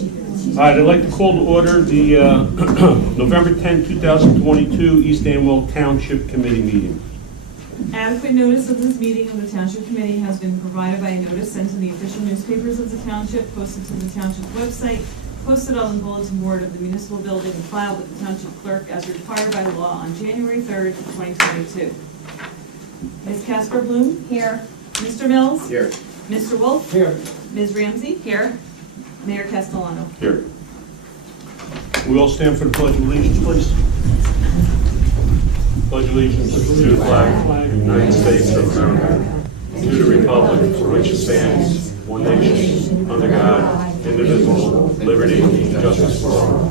All right, I'd like to call to order the November 10, 2022 East Amwell Township Committee meeting. Adequate notice of this meeting of the Township Committee has been provided by a notice sent to the official newspapers of the Township, posted to the Township website, posted on the bulletin board of the municipal building, and filed with the Township Clerk as required by law on January 3rd, 2022. Ms. Casper Bloom? Here. Mr. Mills? Here. Mr. Wolf? Here. Ms. Ramsey? Here. Mayor Castellano? Here. We all stand for the Pledge of Allegiance, please. Pledge allegiance to the flag of the United States of America, to the republic for which it stands, one nation, under God, indivisible, liberty, and justice for all.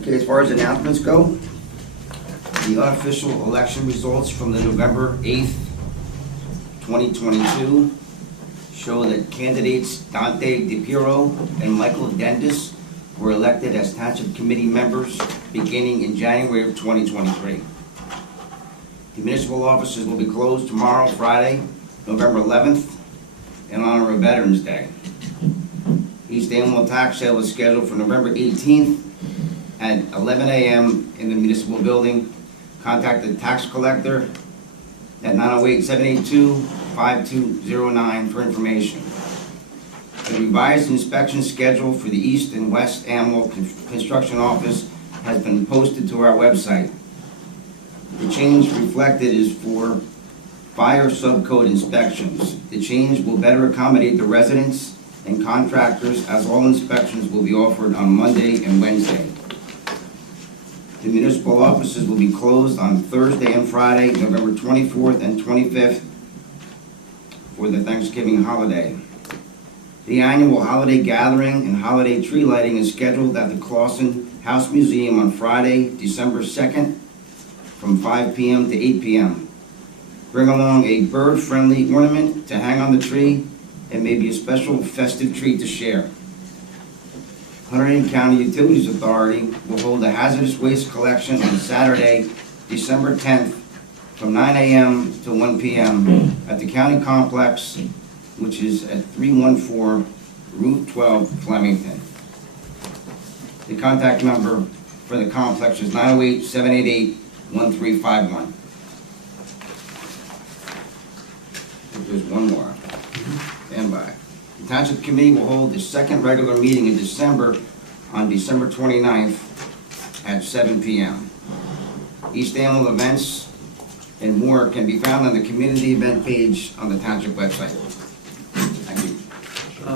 Okay, as far as announcements go, the unofficial election results from the November 8th, 2022 show that candidates Dante DePiero and Michael Dendis were elected as Township Committee members beginning in January of 2023. The municipal offices will be closed tomorrow, Friday, November 11th, in honor of Veterans Day. East Amwell tax sale is scheduled for November 18th at 11 a.m. in the municipal building. Contact the tax collector at 908-782-5209 for information. The revised inspection schedule for the East and West Amwell Construction Office has been posted to our website. The change reflected is for fire subcode inspections. The change will better accommodate the residents and contractors, as all inspections will be offered on Monday and Wednesday. The municipal offices will be closed on Thursday and Friday, November 24th and 25th for the Thanksgiving holiday. The annual holiday gathering and holiday tree lighting is scheduled at the Clausen House Museum on Friday, December 2nd from 5 p.m. to 8 p.m. Bring along a bird-friendly ornament to hang on the tree and maybe a special festive treat to share. Hunterdon County Utilities Authority will hold a hazardous waste collection on Saturday, December 10th from 9 a.m. to 1 p.m. at the county complex, which is at 314 Route 12, Flemington. The contact number for the complex is 908-788-1351. There's one more. Stand by. The Township Committee will hold the second regular meeting in December on December 29th at 7 p.m. East Amwell events and more can be found on the community event page on the Township website. Thank you.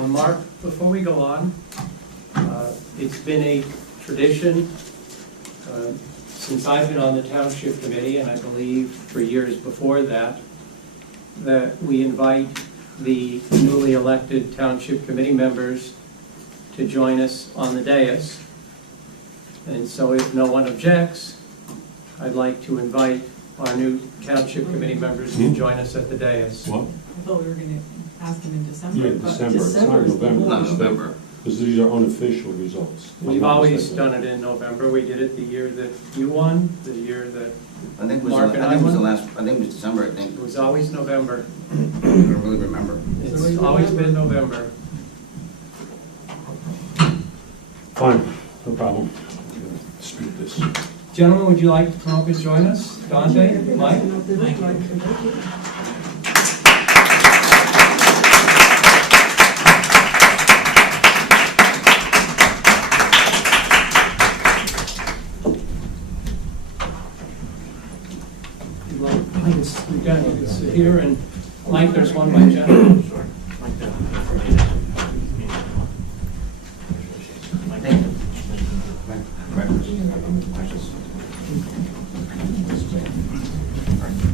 Mark, before we go on, it's been a tradition since I've been on the Township Committee, and I believe for years before that, that we invite the newly elected Township Committee members to join us on the dais. And so if no one objects, I'd like to invite our new Township Committee members to join us at the dais. What? I thought we were going to ask them in December. Yeah, December. It's not November. Not November. Because these are unofficial results. We've always done it in November. We did it the year that you won, the year that I think it was, Mark and I it was the won. last, I think it was December, I think. it was always November. I don't really remember. It's always been November. Fine, no problem. Dispute this. Gentlemen, would you like to come up and join us? Dante, Mike? You can sit here, and Mike, there's one by Jen.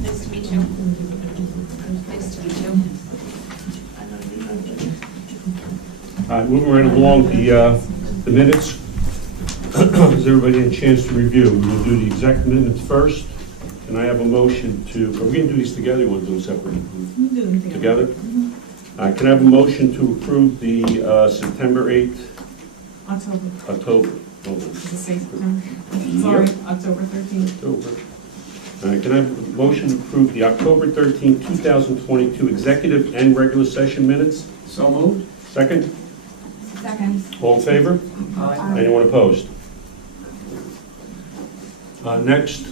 Nice to meet you. Nice to meet you. All right, moving right along, the minutes. Has everybody had a chance to review? We will do the exec minutes first. Can I have a motion to, are we going to do these together, or want to do them separately? You do them Together? Can I have a motion to approve the September 8th, October. October It's the same, sorry, October 13th. October. All right, can I have a motion to approve the October 13th, 2022 executive and regular session minutes? So moved. Second? Second. All in favor? Aye. Anyone opposed? Next,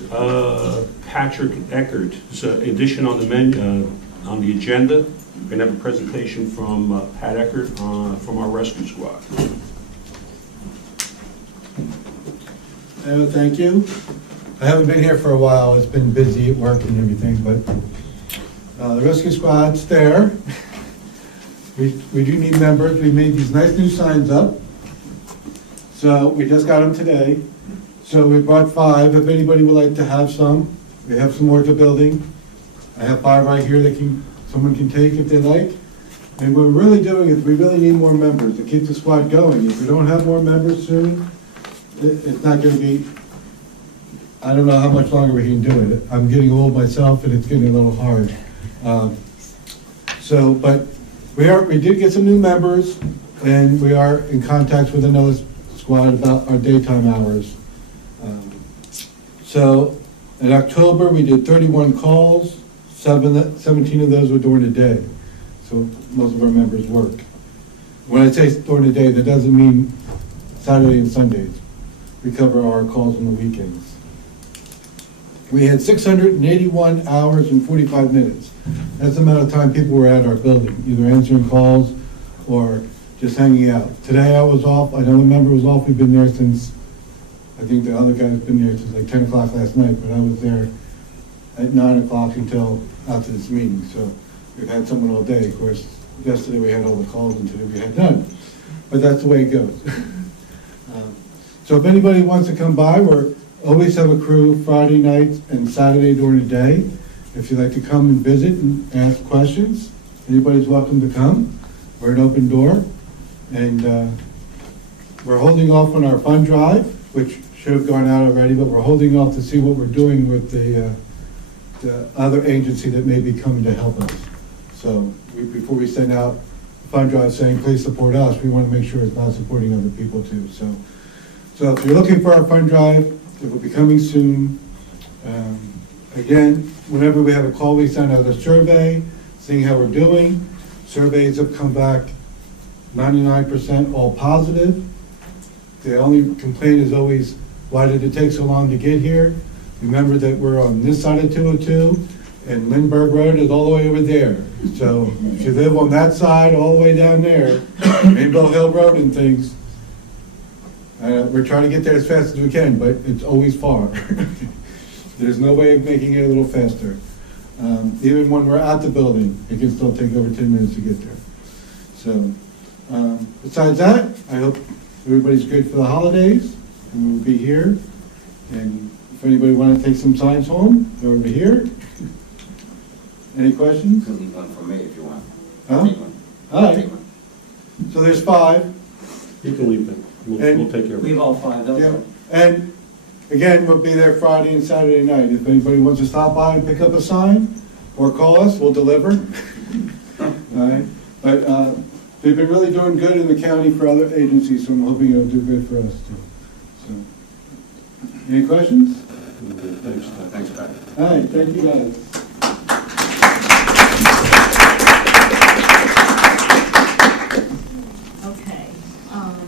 Patrick Eckert, it's an addition on the menu, on the agenda. We're going to have a presentation from Pat Eckert from our rescue squad. Thank you. I haven't been here for a while. It's been busy at work and everything, but the rescue squad's there. We do need members. We made these nice new signs up. So we just got them today. So we brought 5. If anybody would like to have some, we have some more at the building. I have 5 right here that someone can take if they like. And what we're really doing is we really need more members to keep the squad going. If we don't have more members soon, it's not going to be, I don't know how much longer we can do it. I'm getting old myself and it's getting a little hard. But we did get some new members and we are in contact with another squad about our daytime hours. So in October, we did 31 calls, 17 of those were during the day. So most of our members work. When I say during the day, that doesn't mean Saturday and Sundays. We cover our calls on the weekends. We had 681 hours and 45 minutes. That's the amount of time people were at our building, either answering calls or just hanging out. Today I was off, another member was off, we've been there since, I think the other guy's been there since like 10 o'clock last night, but I was there at 9 o'clock until after this meeting. So we've had someone all day. Of course, yesterday we had all the calls and today we had none. But that's the way it goes. So if anybody wants to come by, we always have a crew Friday nights and Saturday during the day. If you'd like to come and visit and ask questions, anybody's welcome to come. We're an open door. And we're holding off on our fund drive, which should have gone out already, but we're holding off to see what we're doing with the other agency that may be coming to help us. So before we send out a fund drive saying, please support us, we want to make sure it's not supporting other people too. So if you're looking for our fund drive, it will be coming soon. Again, whenever we have a call, we send out a survey, seeing how we're doing. Surveys have come back 99% all positive. The only complaint is always, why did it take so long to get here? Remember that we're on this side of 202, and Lindbergh Road is all the way over there. So if you live on that side, all the way down there, Rainbow Hill Road and things, we're trying to get there as fast as we can, but it's always far. There's no way of making it a little faster. Even when we're at the building, it can still take over 10 minutes to get there. So besides that, I hope everybody's good for the holidays, and we'll be here. And if anybody wants to take some signs home, they're over here. Any questions? You can leave one for me if you want. Huh? Take one. All right. Take one. So there's 5. You can leave them. We'll take care of it. Leave all 5, that's Yeah. all. And again, we'll be there Friday and Saturday night. If anybody wants to stop by and pick up a sign or call us, we'll deliver. All right. But they've been really doing good in the county for other agencies, so I'm hoping it'll do good for us too. So, any questions? Thanks, Todd. Thanks, Pat. All right, thank you guys. Okay.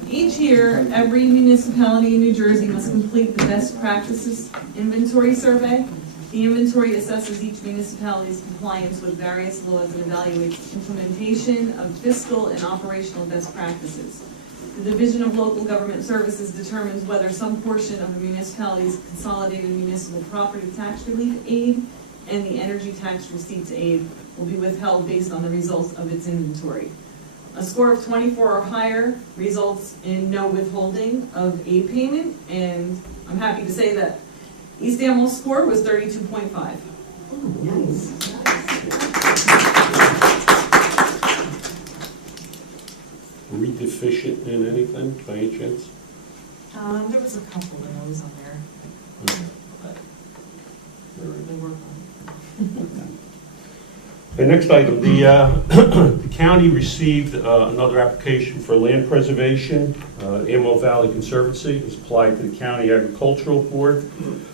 Each year, every municipality in New Jersey must complete the best practices inventory survey. The inventory assesses each municipality's compliance with various laws and evaluates implementation of fiscal and operational best practices. The Division of Local Government Services determines whether some portion of the municipality's consolidated municipal property tax relief aid and the energy tax receipts aid will be withheld based on the results of its inventory. A score of 24 or higher results in no withholding of aid payment, and I'm happy to say that East Amwell's score was 32.5. Were we deficient in anything by any chance? There was a couple that I was on there, but they work on it. The next item, the county received another application for land preservation. Amwell Valley Conservancy has applied to the County Agricultural Board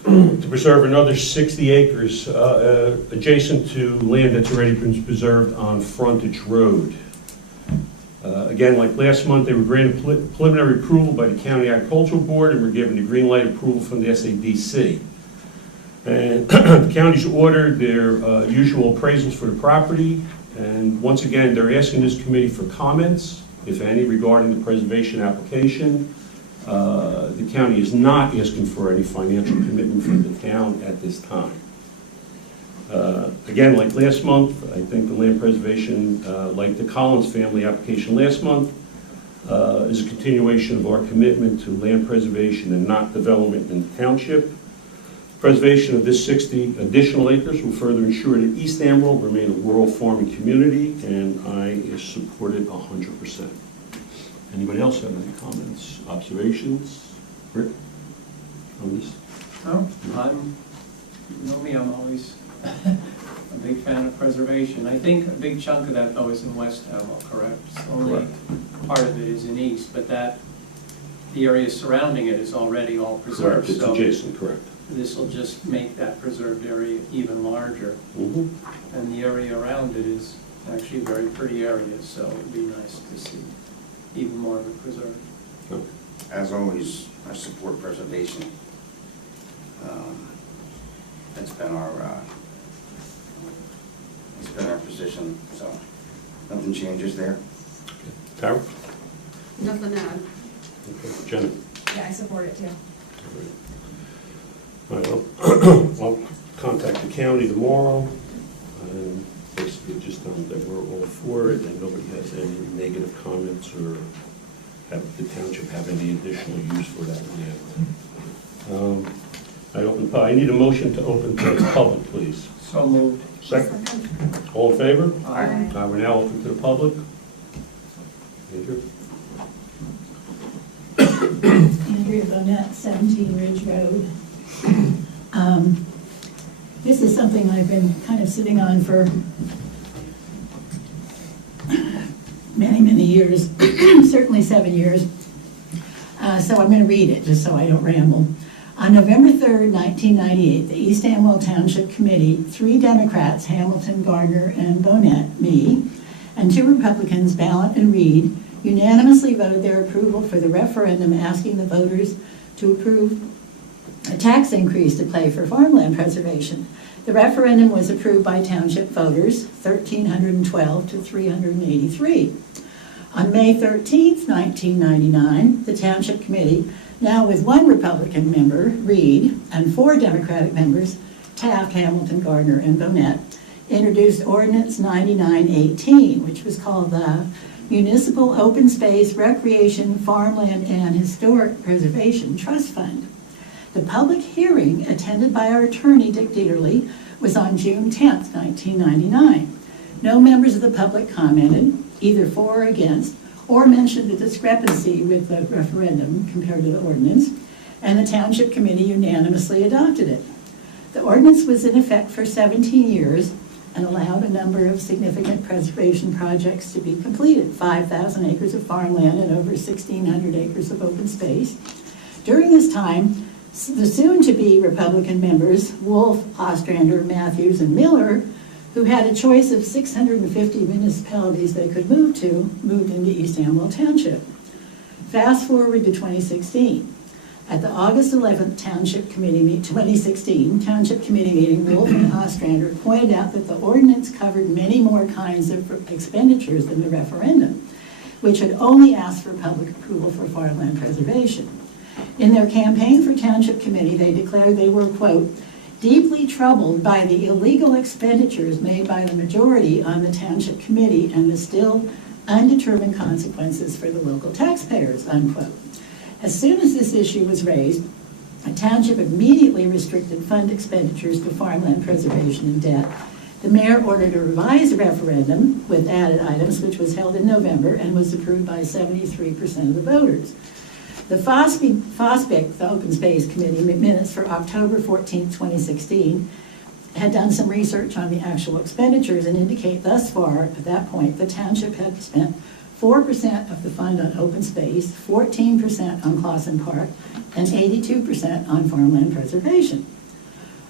to preserve another 60 acres adjacent to land that's already been preserved on Frontage Road. Again, like last month, they were granted preliminary approval by the County Agricultural Board and were given the green light approval from the SADC. And the county's ordered their usual appraisals for the property, and once again, they're asking this committee for comments, if any, regarding the preservation application. The county is not asking for any financial commitment from the town at this time. Again, like last month, I think the land preservation, like the Collins family application last month, is a continuation of our commitment to land preservation and not development in the township. Preservation of this 60 additional acres will further ensure that East Amwell will remain a rural farming community, and I support it 100%. Anybody else have any comments, observations? Rick, on this? No, you know me, I'm always a big fan of preservation. I think a big chunk of that, though, is in West Amwell, correct? Only Correct. part of it is in East, but the area surrounding it is already all preserved. Correct, it's so adjacent, correct. this will just make that preserved area even larger. Mhm. And the area around it is actually a very pretty area, so it'd be nice to see even more of it preserved. Okay. As always, I support preservation. That's been our position, so nothing changes there. Tara? Nothing to add. Okay. Jenna? Yeah, I support it too. All right, I'll contact the county tomorrow, and basically just tell them that we're all for it, and nobody has any negative comments or have the township have any additional use for that land. I need a motion to open to the public, please. So moved. Second? All in favor? Aye. We're now open to the public. Andrew? Andrea Bonnet, 17 Ridge Road. This is something I've been kind of sitting on for many, many years, certainly 7 years. So I'm going to read it just so I don't ramble. On November 3rd, 1998, the East Amwell Township Committee, 3 Democrats, Hamilton, Gardner, and Bonnet, me, and 2 Republicans, Ballant and Reed, unanimously voted their approval for the referendum asking the voters to approve a tax increase to pay for farmland preservation. The referendum was approved by township voters, 1,312 to 383. On May 13th, 1999, the Township Committee, now with 1 Republican member, Reed, and 4 Democratic members, Taft, Hamilton, Gardner, and Bonnet, introduced Ordinance 9918, which was called the Municipal Open Space, Recreation, Farmland, and Historic Preservation Trust Fund. The public hearing, attended by our attorney, Dick Dieterle, was on June 10th, 1999. No members of the public commented, either for or against, or mentioned the discrepancy with the referendum compared to the ordinance, and the Township Committee unanimously adopted it. The ordinance was in effect for 17 years and allowed a number of significant preservation projects to be completed, 5,000 acres of farmland and over 1,600 acres of open space. During this time, the soon-to-be Republican members, Wolf, Ostrander, Matthews, and Miller, who had a choice of 650 municipalities they could move to, moved into East Amwell Township. Fast forward to 2016. At the August 11th Township Committee 2016 Township Committee meeting, Wolf and Ostrander pointed out that the ordinance covered many more kinds of expenditures than the referendum, which had only asked for public approval for farmland preservation. In their campaign for Township Committee, they declared they were, quote, deeply troubled by the illegal expenditures made by the majority on the Township Committee and the still undetermined consequences for the local taxpayers, unquote. As soon as this issue was raised, the township immediately restricted fund expenditures to farmland preservation and debt. The mayor ordered a revised referendum with added items, which was held in November and was approved by 73% of the voters. The FOSBIC, the Open Space Committee minutes for October 14, 2016, had done some research on the actual expenditures and indicate thus far, at that point, the township had spent 4% of the fund on open space, 14% on Clausen Park, and 82% on farmland preservation.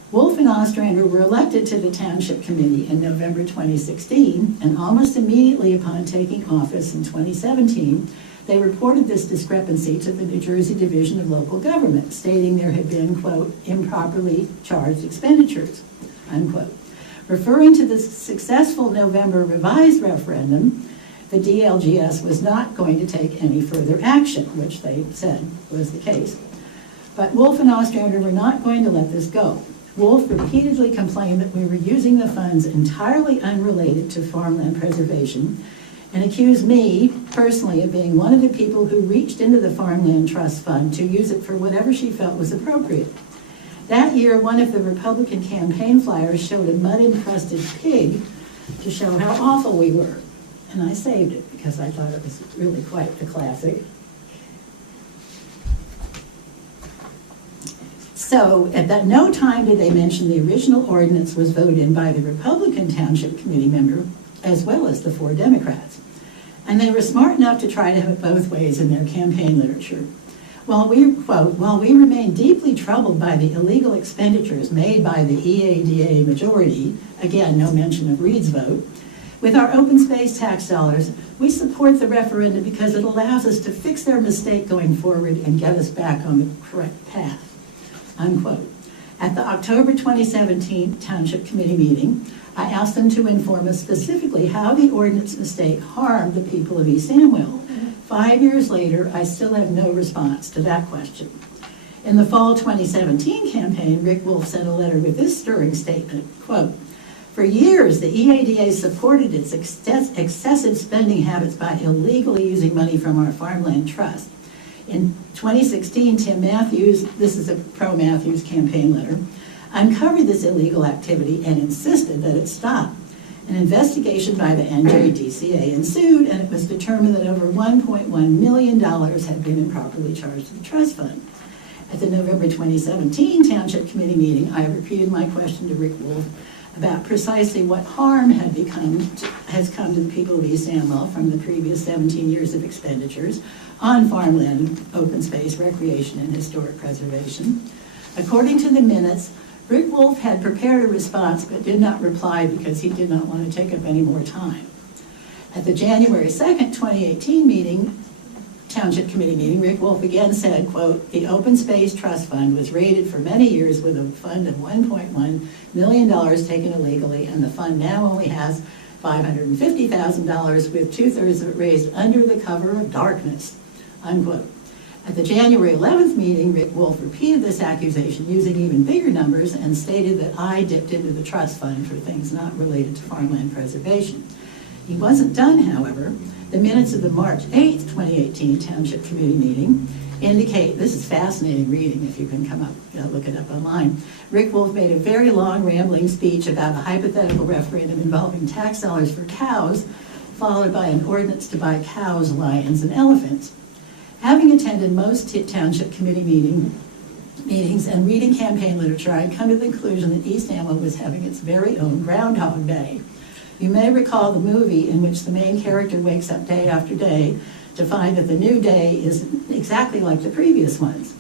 Wolf and Ostrander were elected to the Township Committee in November 2016, and almost immediately upon taking office in 2017, they reported this discrepancy to the New Jersey Division of Local Government, stating there had been, quote, improperly charged expenditures, unquote. Referring to the successful November revised referendum, the DLGS was not going to take any further action, which they said was the case. But Wolf and Ostrander were not going to let this go. Wolf repeatedly complained that we were using the funds entirely unrelated to farmland preservation and accused me personally of being one of the people who reached into the Farmland Trust Fund to use it for whatever she felt was appropriate. That year, one of the Republican campaign flyers showed a mud-encrusted pig to show how awful we were. And I saved it because I thought it was really quite a classic. So at no time did they mention the original ordinance was voted in by the Republican Township Committee member as well as the 4 Democrats. And they were smart enough to try to have it both ways in their campaign literature. While we, quote, while we remain deeply troubled by the illegal expenditures made by the EADA majority, again, no mention of Reed's vote, with our open space tax dollars, we support the referendum because it allows us to fix their mistake going forward and get us back on the correct path, unquote. At the October 2017 Township Committee meeting, I asked them to inform us specifically how the ordinance mistake harmed the people of East Amwell. 5 years later, I still have no response to that question. In the fall 2017 campaign, Rick Wolf sent a letter with this stirring statement, quote, for years, the EADA supported its excessive spending habits by illegally using money from our farmland trust. In 2016, Tim Matthews, this is a pro-Matthews campaign letter, uncovered this illegal activity and insisted that it stop. An investigation by the NJDCA ensued, and it was determined that over $1.1 million had been improperly charged to the trust fund. At the November 2017 Township Committee meeting, I repeated my question to Rick Wolf about precisely what harm has come to the people of East Amwell from the previous 17 years of expenditures on farmland, open space, recreation, and historic preservation. According to the minutes, Rick Wolf had prepared a response but did not reply because he did not want to take up any more time. At the January 2nd, 2018 Township Committee meeting, Rick Wolf again said, quote, the Open Space Trust Fund was raided for many years with a fund of $1.1 million taken illegally, and the fund now only has $550,000 with 2/3 of it raised under the cover of darkness, unquote. At the January 11th meeting, Rick Wolf repeated this accusation using even bigger numbers and stated that I dipped into the trust fund for things not related to farmland preservation. He wasn't done, however. The minutes of the March 8th, 2018 Township Committee meeting indicate, this is fascinating reading if you can come up, look it up online. Rick Wolf made a very long rambling speech about a hypothetical referendum involving tax dollars for cows, followed by an ordinance to buy cows, lions, and elephants. Having attended most Township Committee meetings and reading campaign literature, I had come to the conclusion that East Amwell was having its very own Groundhog Day. You may recall the movie in which the main character wakes up day after day to find that the new day is exactly like the previous ones.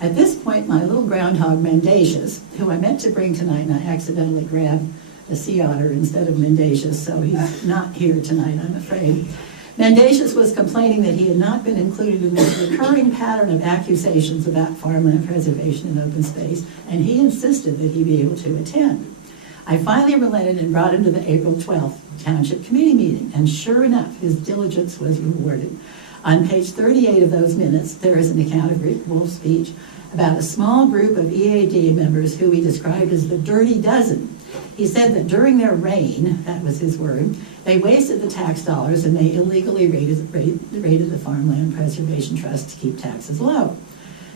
At this point, my little groundhog, Mendacious, who I meant to bring tonight, and I accidentally grabbed a sea otter instead of Mendacious, so he's not here tonight, I'm afraid. Mendacious was complaining that he had not been included in this recurring pattern of accusations about farmland preservation and open space, and he insisted that he be able to attend. I finally relented and brought him to the April 12th Township Committee meeting, and sure enough, his diligence was rewarded. On page 38 of those minutes, there is an account of Rick Wolf's speech about a small group of EAD members who he described as the Dirty Dozen. He said that during their reign, that was his word, they wasted the tax dollars and they illegally raided the Farmland Preservation Trust to keep taxes low.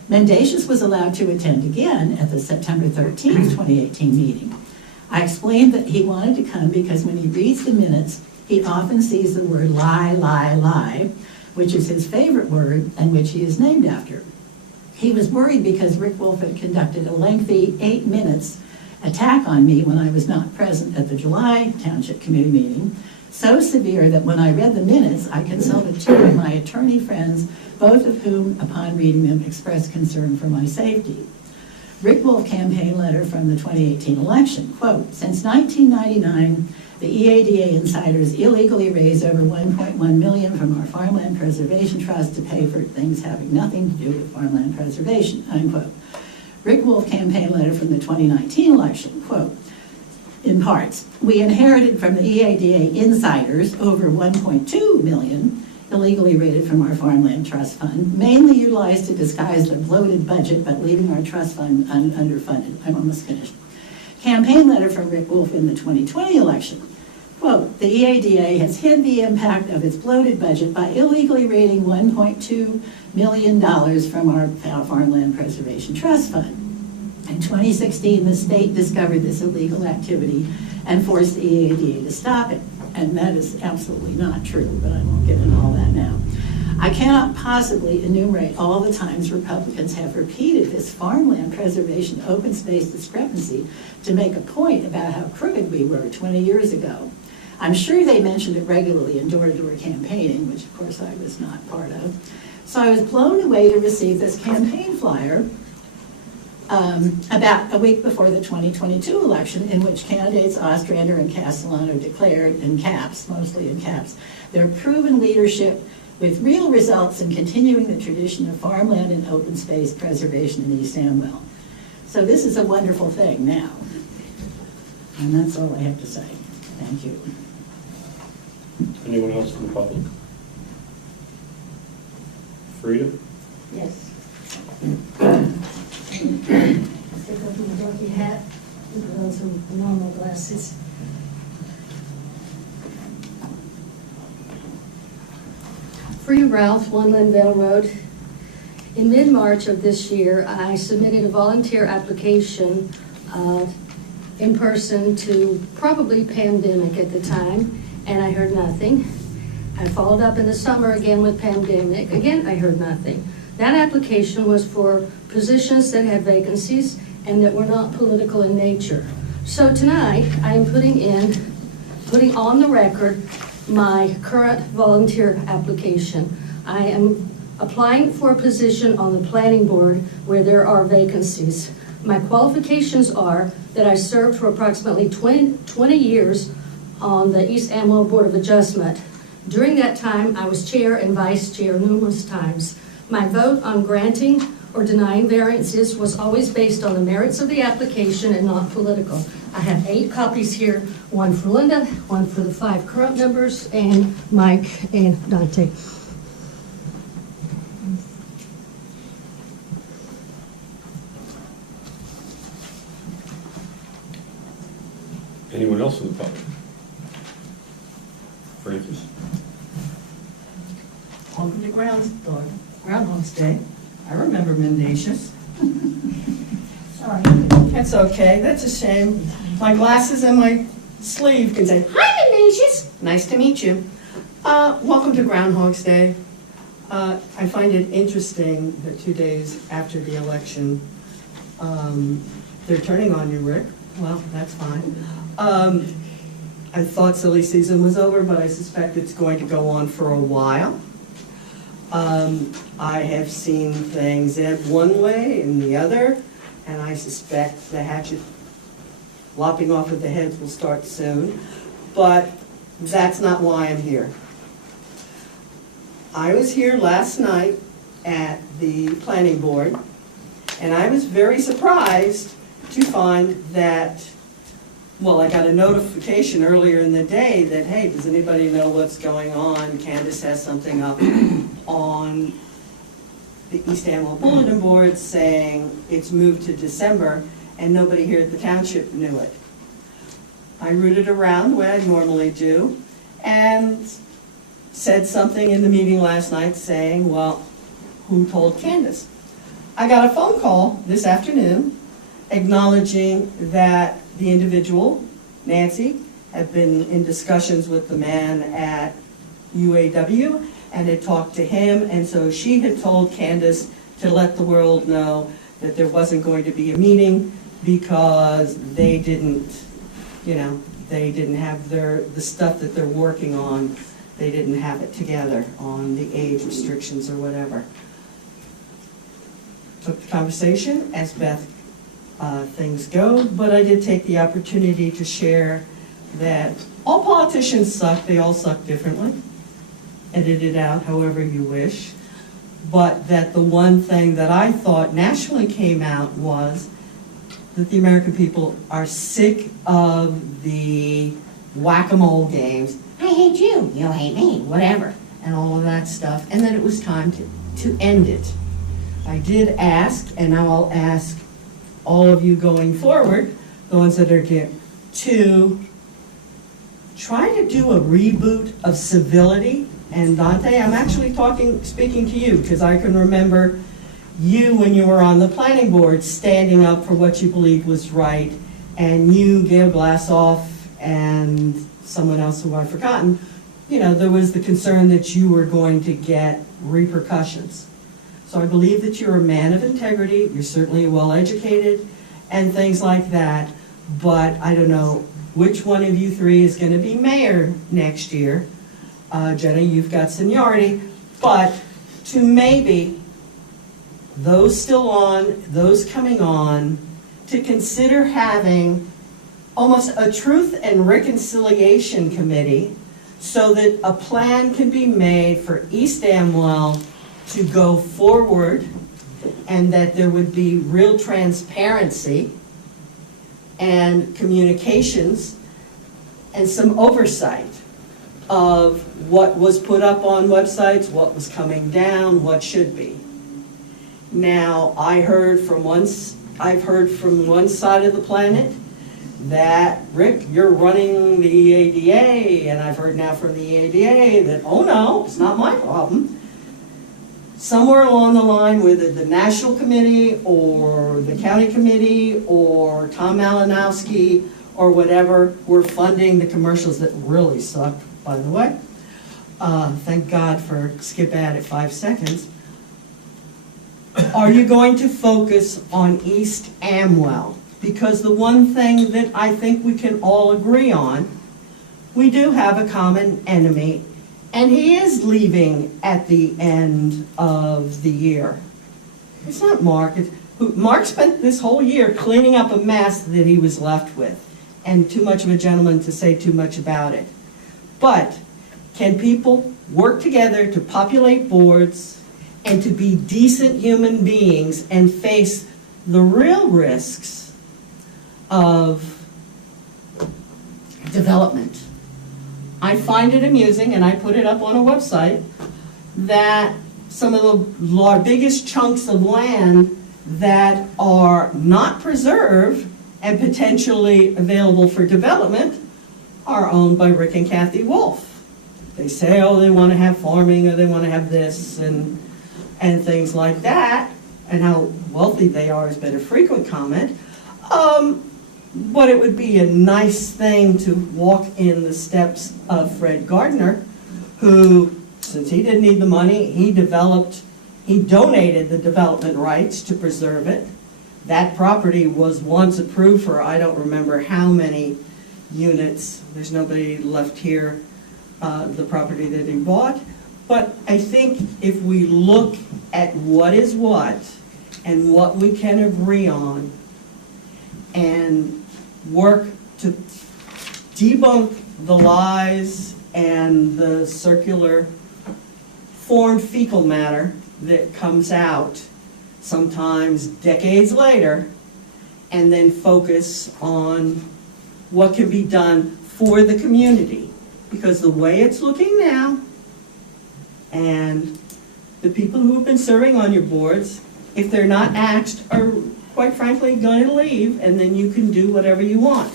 Mendacious was allowed to attend again at the September 13th, 2018 meeting. I explained that he wanted to come because when he reads the minutes, he often sees the word lie, lie, lie, which is his favorite word and which he is named after. He was worried because Rick Wolf had conducted a lengthy 8 minutes attack on me when I was not present at the July Township Committee meeting, so severe that when I read the minutes, I consulted two of my attorney friends, both of whom, upon reading them, expressed concern for my safety. Rick Wolf campaign letter from the 2018 election, quote, "Since 1999, the EADA insiders illegally raised over $1.1 million from our Farmland Preservation Trust to pay for things having nothing to do with farmland preservation," unquote. Rick Wolf campaign letter from the 2019 election, quote, in parts, "We inherited from the EADA insiders over $1.2 million illegally raided from our Farmland Trust Fund, mainly utilized to disguise the bloated budget, but leaving our trust fund underfunded." I'm almost finished. Campaign letter from Rick Wolf in the 2020 election, quote, "The EADA has hid the impact of its bloated budget by illegally raiding $1.2 million from our Farmland Preservation Trust Fund. In 2016, the state discovered this illegal activity and forced the EADA to stop it." And that is absolutely not true, but I won't get into all that now. I cannot possibly enumerate all the times Republicans have repeated this farmland preservation open space discrepancy to make a point about how crooked we were 20 years ago. I'm sure they mentioned it regularly in door-to-door campaigning, which of course I was not part of. So I was blown away to receive this campaign flyer about a week before the 2022 election, in which candidates Ostrander and Castellano declared, in caps, mostly in caps, their proven leadership with real results in continuing the tradition of farmland and open space preservation in East Amwell. So this is a wonderful thing now. And that's all I have to say. Thank you. Anyone else from the public? Frida? Yes. Take off my dorky hat and put on some normal glasses. Free Ralph, One Linville Road. In mid-March of this year, I submitted a volunteer application in person to probably pandemic at the time, and I heard nothing. I followed up in the summer again with pandemic. Again, I heard nothing. That application was for positions that had vacancies and that were not political in nature. So tonight, I am putting on the record my current volunteer application. I am applying for a position on the planning board where there are vacancies. My qualifications are that I served for approximately 20 years on the East Amwell Board of Adjustment. During that time, I was chair and vice chair numerous times. My vote on granting or denying variances was always based on the merits of the application and not political. I have 8 copies here, one for Linda, one for the 5 current members, and Mike and Dante. Anyone else in the public? Francis? Welcome to Groundhog's Day. I remember Mendacious. Sorry. That's okay, that's a shame. My glasses and my sleeve can say, "Hi, Mendacious." Nice to meet you. Welcome to Groundhog's Day. I find it interesting that 2 days after the election, they're turning on you, Rick. Well, that's fine. I thought silly season was over, but I suspect it's going to go on for a while. I have seen things ebb one way and the other, and I suspect the hatchet lopping off of the heads will start soon, but that's not why I'm here. I was here last night at the planning board, and I was very surprised to find that, well, I got a notification earlier in the day that, hey, does anybody know what's going on? Candace has something up on the East Amwell bulletin board saying it's moved to December, and nobody here at the township knew it. I rooted around the way I normally do and said something in the meeting last night saying, well, who told Candace? I got a phone call this afternoon acknowledging that the individual, Nancy, had been in discussions with the man at UAW and had talked to him, and so she had told Candace to let the world know that there wasn't going to be a meeting, because they didn't, they didn't have the stuff that they're working on, they didn't have it together on the age restrictions or whatever. Took the conversation as best things go, but I did take the opportunity to share that all politicians suck, they all suck differently. Edit it out however you wish. But that the one thing that I thought nationally came out was that the American people are sick of the whack-a-mole games. I hate you, you hate me, whatever, and all of that stuff, and that it was time to end it. I did ask, and now I'll ask all of you going forward, the ones that are here, to try to do a reboot of civility. And Dante, I'm actually speaking to you, because I can remember you when you were on the planning board standing up for what you believed was right, and you, Gail Glassoff, and someone else who I've forgotten, there was the concern that you were going to get repercussions. So I believe that you're a man of integrity, you're certainly well-educated, and things like that, but I don't know which one of you three is going to be mayor next year. Jenna, you've got seniority, but to maybe those still on, those coming on, to consider having almost a truth and reconciliation committee so that a plan can be made for East Amwell to go forward, and that there would be real transparency and communications and some oversight of what was put up on websites, what was coming down, what should be. Now, I've heard from one side of the planet that, Rick, you're running the EADA, and I've heard now from the EADA that, oh no, it's not my problem. Somewhere along the line, whether the national committee or the county committee or Tom Malinowski or whatever, were funding the commercials that really sucked, by the way. Thank God for skip ad at 5 seconds. Are you going to focus on East Amwell? Because the one thing that I think we can all agree on, we do have a common enemy, and he is leaving at the end of the year. It's not Mark. Mark spent this whole year cleaning up a mess that he was left with, and too much of a gentleman to say too much about it. But can people work together to populate boards and to be decent human beings and face the real risks of development? I find it amusing, and I put it up on a website, that some of the biggest chunks of land that are not preserved and potentially available for development are owned by Rick and Kathy Wolf. They say, oh, they want to have farming, or they want to have this, and things like that, and how wealthy they are has been a frequent comment. But it would be a nice thing to walk in the steps of Fred Gardner, who, since he didn't need the money, he donated the development rights to preserve it. That property was once approved for, I don't remember how many units. There's nobody left here, the property that he bought. But I think if we look at what is what and what we can agree on, and work to debunk the lies and the circular formed fecal matter that comes out sometimes decades later, and then focus on what can be done for the community. Because the way it's looking now, and the people who have been serving on your boards, if they're not axed, are quite frankly going to leave, and then you can do whatever you want.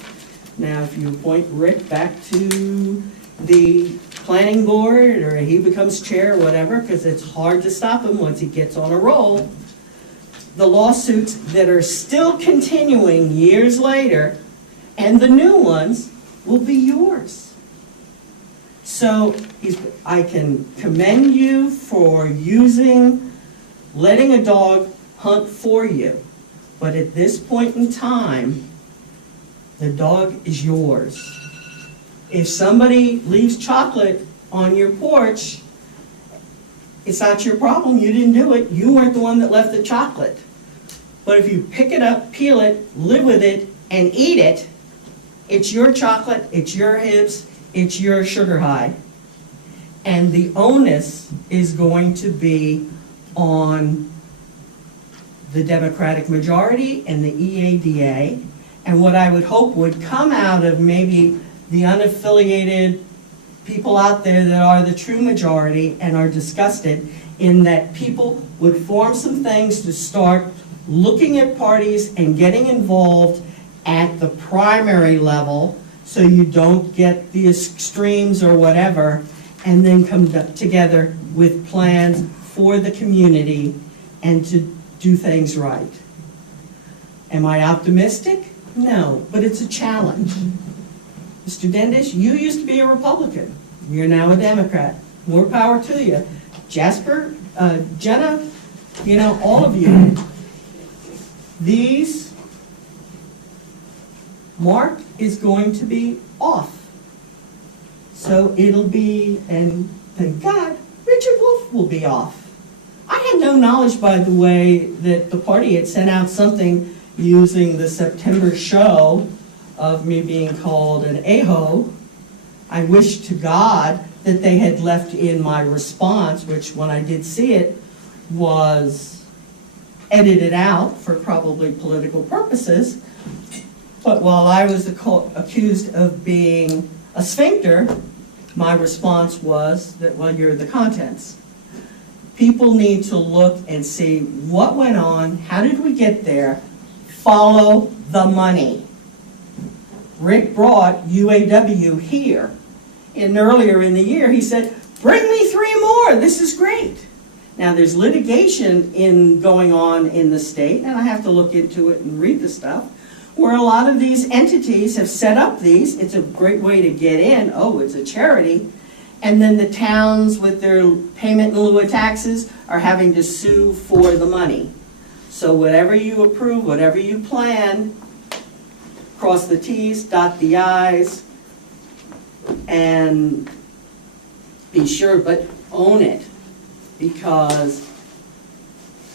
Now, if you appoint Rick back to the planning board, or he becomes chair or whatever, because it's hard to stop him once he gets on a roll, the lawsuits that are still continuing years later, and the new ones, will be yours. So I can commend you for letting a dog hunt for you. But at this point in time, the dog is yours. If somebody leaves chocolate on your porch, it's not your problem, you didn't do it, you weren't the one that left the chocolate. But if you pick it up, peel it, live with it, and eat it, it's your chocolate, it's your hips, it's your sugar high. And the onus is going to be on the Democratic majority and the EADA. And what I would hope would come out of maybe the unaffiliated people out there that are the true majority and are disgusted, in that people would form some things to start looking at parties and getting involved at the primary level, so you don't get the extremes or whatever, and then come together with plans for the community and to do things right. Am I optimistic? No, but it's a challenge. Mr. Dendish, you used to be a Republican. You're now a Democrat. More power to you. Jasper, Jenna, you know, all of you. Mark is going to be off. So it'll be, and thank God, Richard Wolf will be off. I had no knowledge, by the way, that the party had sent out something using the September show of me being called an a-hole. I wish to God that they had left in my response, which when I did see it was edited out for probably political purposes. But while I was accused of being a sphincter, my response was that, well, you're the contents. People need to look and see what went on, how did we get there, follow the money. Rick brought UAW here. And earlier in the year, he said, bring me 3 more, this is great. Now, there's litigation going on in the state, and I have to look into it and read the stuff, where a lot of these entities have set up these. It's a great way to get in. Oh, it's a charity. And then the towns with their payment in lieu of taxes are having to sue for the money. So whatever you approve, whatever you plan, cross the T's, dot the I's, and be sure, but own it. Because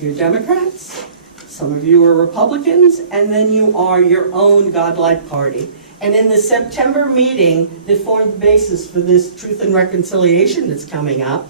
you're Democrats, some of you are Republicans, and then you are your own godlike party. And in the September meeting that formed the basis for this Truth and Reconciliation that's coming up,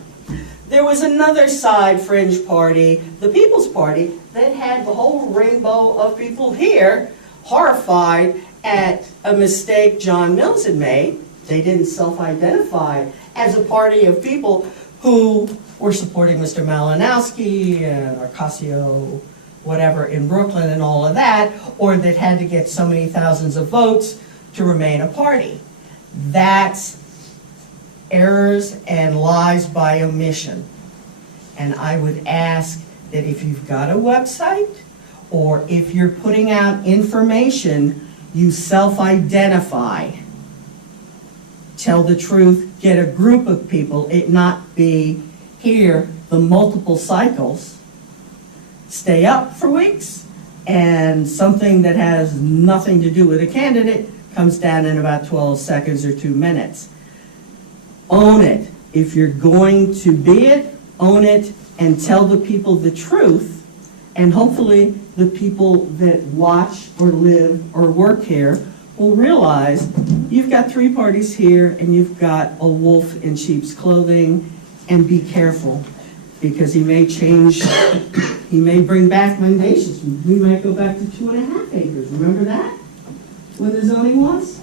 there was another side fringe party, the People's Party, that had the whole rainbow of people here horrified at a mistake John Mills had made. They didn't self-identify as a party of people who were supporting Mr. Malinowski and Arcasio, whatever, in Brooklyn and all of that, or that had to get so many thousands of votes to remain a party. That's errors and lies by omission. And I would ask that if you've got a website, or if you're putting out information, you self-identify. Tell the truth, get a group of people, it not be here the multiple cycles, stay up for weeks, and something that has nothing to do with a candidate comes down in about 12 seconds or 2 minutes. Own it. If you're going to be it, own it and tell the people the truth, and hopefully the people that watch or live or work here will realize you've got 3 parties here and you've got a wolf in sheep's clothing, and be careful, because he may change, he may bring back mendacious. We might go back to 2.5 acres, remember that? When the zoning was?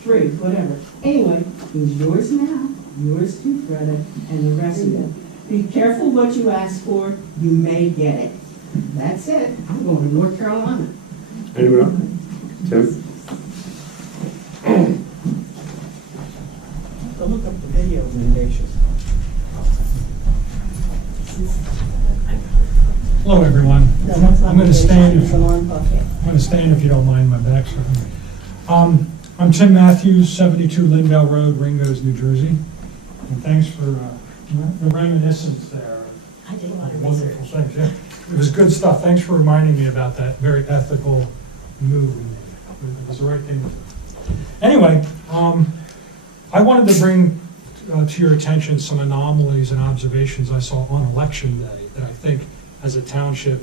3, whatever. Anyway, it's yours now, yours too, Greta, and the rest of it. Be careful what you ask for, you may get it. That's it. I'm going to North Carolina. Anyone else? Tim? Go look up the video of mendacious. Hello, everyone. No, that's not I'm going to stand. It's an alarm clock. I'm going to stand if you don't mind my back. I'm Tim Matthews, 72 Lindell Road, Ringoes, New Jersey. And thanks for the reminiscence there. I did a lot of Wonderful research. things, yeah. It was good stuff. Thanks for reminding me about that very ethical move we made. It was the right thing to do. Anyway, I wanted to bring to your attention some anomalies and observations I saw on election day that I think as a township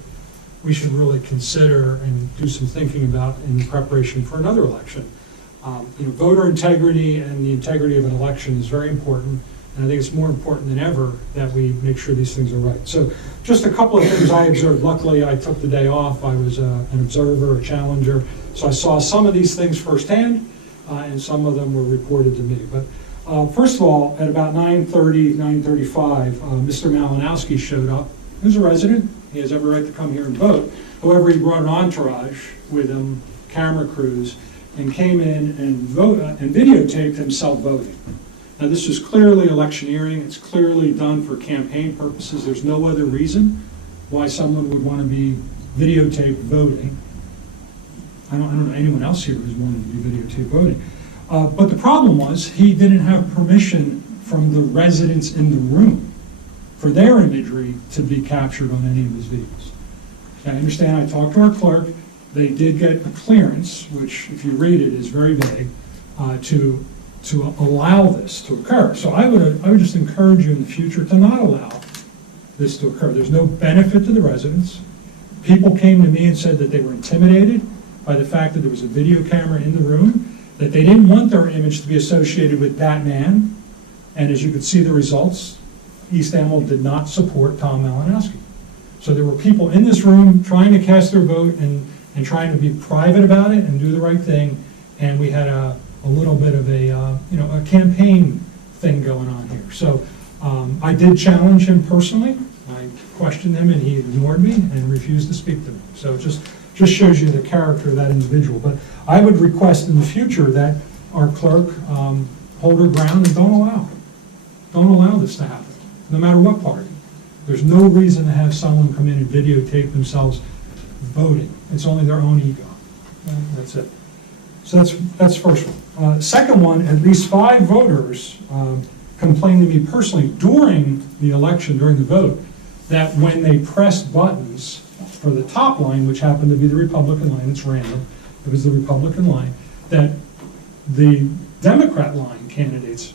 we should really consider and do some thinking about in preparation for another election. Voter integrity and the integrity of an election is very important, and I think it's more important than ever that we make sure these things are right. So just a couple of things I observed. Luckily, I took the day off. I was an observer, a challenger, so I saw some of these things firsthand, and some of them were reported to me. But first of all, at about 9:30, 9:35, Mr. Malinowski showed up. He was a resident. He has every right to come here and vote. However, he brought an entourage with him, camera crews, and came in and videotaped himself voting. Now, this is clearly electioneering. It's clearly done for campaign purposes. There's no other reason why someone would want to be videotaped voting. I don't know anyone else here who's wanting to be videotaped voting. But the problem was he didn't have permission from the residents in the room for their imagery to be captured on any of his videos. Now, I understand, I talked to our clerk. They did get a clearance, which, if you read it, is very vague, to allow this to occur. So I would just encourage you in the future to not allow this to occur. There's no benefit to the residents. People came to me and said that they were intimidated by the fact that there was a video camera in the room, that they didn't want their image to be associated with that man. And as you could see the results, East Amwell did not support Tom Malinowski. So there were people in this room trying to cast their vote and trying to be private about it and do the right thing. And we had a little bit of a campaign thing going on here. So I did challenge him personally. I questioned him and he ignored me and refused to speak to me. So it just shows you the character of that individual. But I would request in the future that our clerk hold her ground and don't allow this to happen, no matter what party. There's no reason to have someone come in and videotape themselves voting. It's only their own ego. That's it. So that's first one. Second one, at least 5 voters complained to me personally during the election, during the vote, that when they pressed buttons for the top line, which happened to be the Republican line, it's random, it was the Republican line, that the Democrat line candidates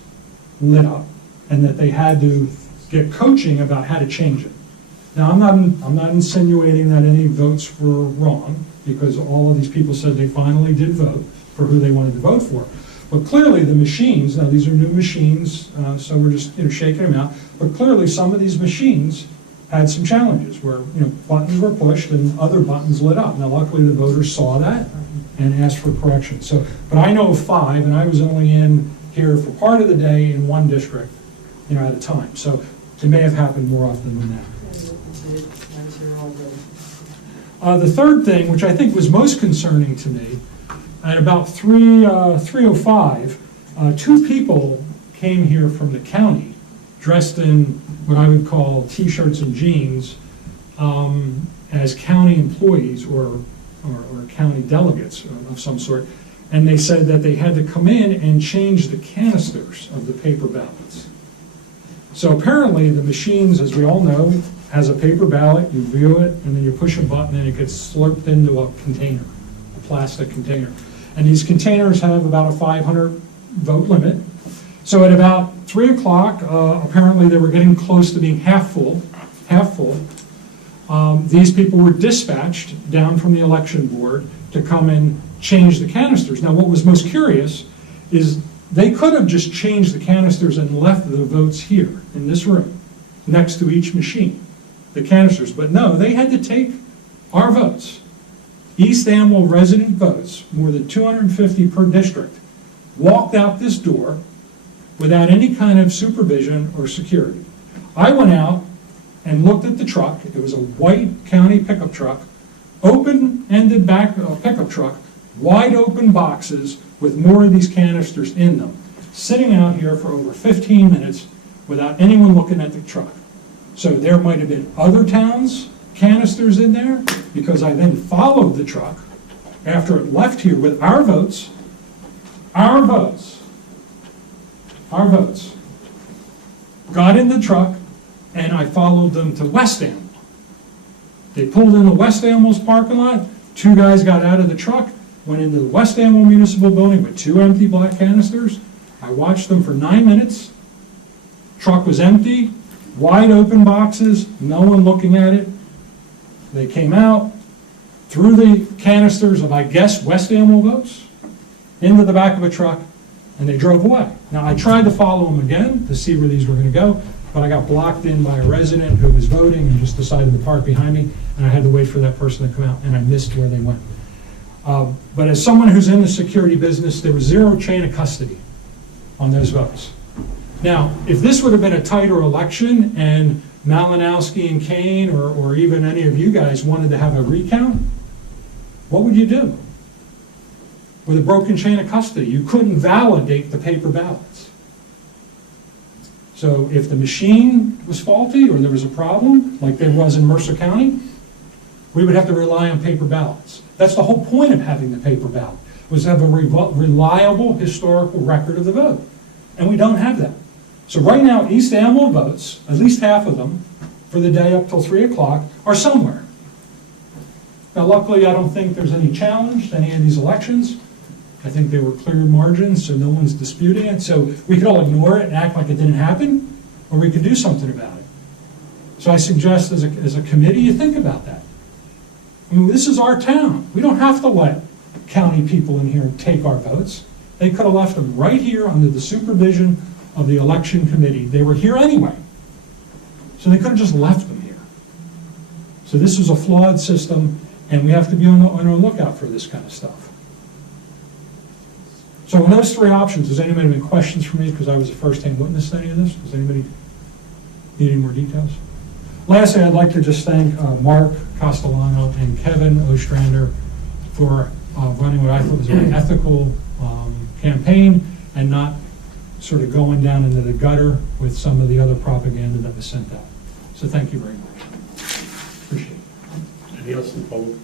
lit up and that they had to get coaching about how to change it. Now, I'm not insinuating that any votes were wrong, because all of these people said they finally did vote for who they wanted to vote for. But clearly the machines, now these are new machines, so we're just shaking them out, but clearly some of these machines had some challenges where buttons were pushed and other buttons lit up. Now luckily the voters saw that and asked for correction. So, but I know of 5, and I was only in here for part of the day in one district, at a time. So it may have happened more often than that. The third thing, which I think was most concerning to me, at about 3:05, 2 people came here from the county dressed in what I would call T-shirts and jeans as county employees or county delegates of some sort, and they said that they had to come in and change the canisters of the paper ballots. So apparently the machines, as we all know, has a paper ballot, you view it, and then you push a button and it gets slurped into a container, a plastic container. And these containers have about a 500 vote limit. So at about 3 o'clock, apparently they were getting close to being half full. These people were dispatched down from the election board to come and change the canisters. Now what was most curious is they could have just changed the canisters and left the votes here in this room next to each machine, the canisters. But no, they had to take our votes, East Amwell resident votes, more than 250 per district, walked out this door without any kind of supervision or security. I went out and looked at the truck. It was a white county pickup truck, open-ended back pickup truck, wide open boxes with more of these canisters in them, sitting out here for over 15 minutes without anyone looking at the truck. So there might have been other towns' canisters in there, because I then followed the truck after it left here with our votes, got in the truck, and I followed them to West Amwell, They pulled in the West Amwell's parking lot, 2 guys got out of the truck, went into the West Amwell Municipal Building with 2 empty black canisters. I watched them for 9 minutes. Truck was empty, wide open boxes, no one looking at it. They came out, threw the canisters of, I guess, West Amwell votes into the back of a truck, and they drove away. Now, I tried to follow them again to see where these were gonna go, but I got blocked in by a resident who was voting and just decided to park behind me, and I had to wait for that person to come out, and I missed where they went. But as someone who's in the security business, there was 0 chain of custody on those votes. Now, if this would have been a tighter election and Malinowski and Kane or even any of you guys wanted to have a recount, what would you do? With a broken chain of custody, you couldn't validate the paper ballots. So if the machine was faulty or there was a problem, like there was in Mercer County, we would have to rely on paper ballots. That's the whole point of having the paper ballot, was to have a reliable historical record of the vote. And we don't have that. So right now, East Amwell votes, at least half of them, for the day up till 3 o'clock, are somewhere. Now luckily, I don't think there's any challenge to any of these elections. I think they were clear margins, so no one's disputing it. So we could all ignore it and act like it didn't happen, or we could do something about it. So I suggest as a committee, you think about that. I mean, this is our town. We don't have to let county people in here take our votes. They could have left them right here under the supervision of the election committee. They were here anyway. So they could have just left them here. So this is a flawed system, and we have to be on our lookout for this kind of stuff. So in those 3 options, does anybody have any questions for me? Because I was a first-hand witness to any of this. Does anybody need any more details? Lastly, I'd like to just thank Mark Castellano and Kevin Ostrander for running what I thought was a very ethical campaign and not sort of going down into the gutter with some of the other propaganda that was sent out. So thank you very much. Appreciate it. Anything else in the public?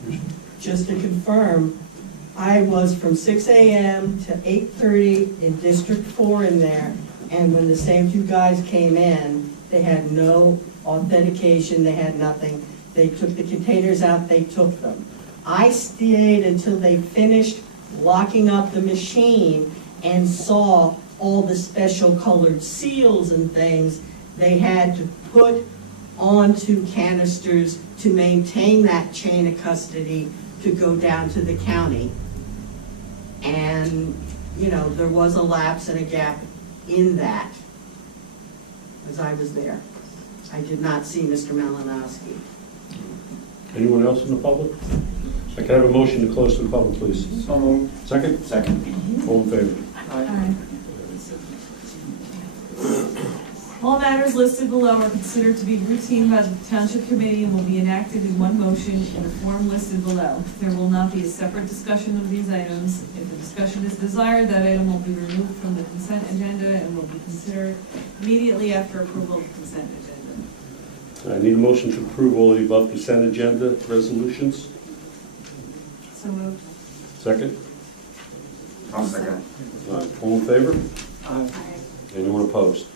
Just to confirm, I was from 6 a.m. to 8:30 in District 4 in there, and when the same 2 guys came in, they had no authentication, they had nothing. They took the containers out, they took them. I stayed until they finished locking up the machine and saw all the special colored seals and things they had to put onto canisters to maintain that chain of custody to go down to the county. And, you know, there was a lapse and a gap in that as I was there. I did not see Mr. Malinowski. Anyone else in the public? I can have a motion to close to the public, please. So moved. Second? Second. All in favor? Aye. All matters listed below are considered to be routine by the Township Committee and will be enacted in one motion in the form listed below. There will not be a separate discussion of these items. If a discussion is desired, that item will be removed from the consent agenda and will be considered immediately after approval of the consent agenda. I need a motion to approve all the above consent agenda resolutions. So moved. Second? I'll second. All in favor? Aye. Anyone opposed?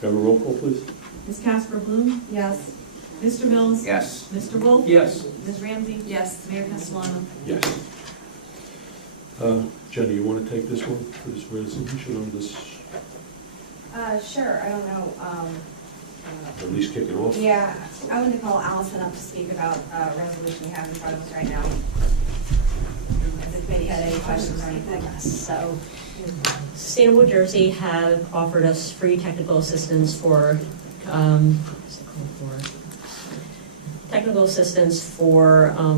Can I have a roll call, please? Ms. Casper Bloom? Yes. Mr. Mills? Yes. Mr. Wolf? Yes. Ms. Ramsey? Yes. Mayor Castellano? Yes. Jenny, you want to take this one for this resolution on this, Sure, I don't know, or at least kick it off? yeah, I wanted to call Allison up to speak about a resolution we have in front of us right now. If the committee had any questions or anything. So, Sustainable Jersey have offered us free technical assistance for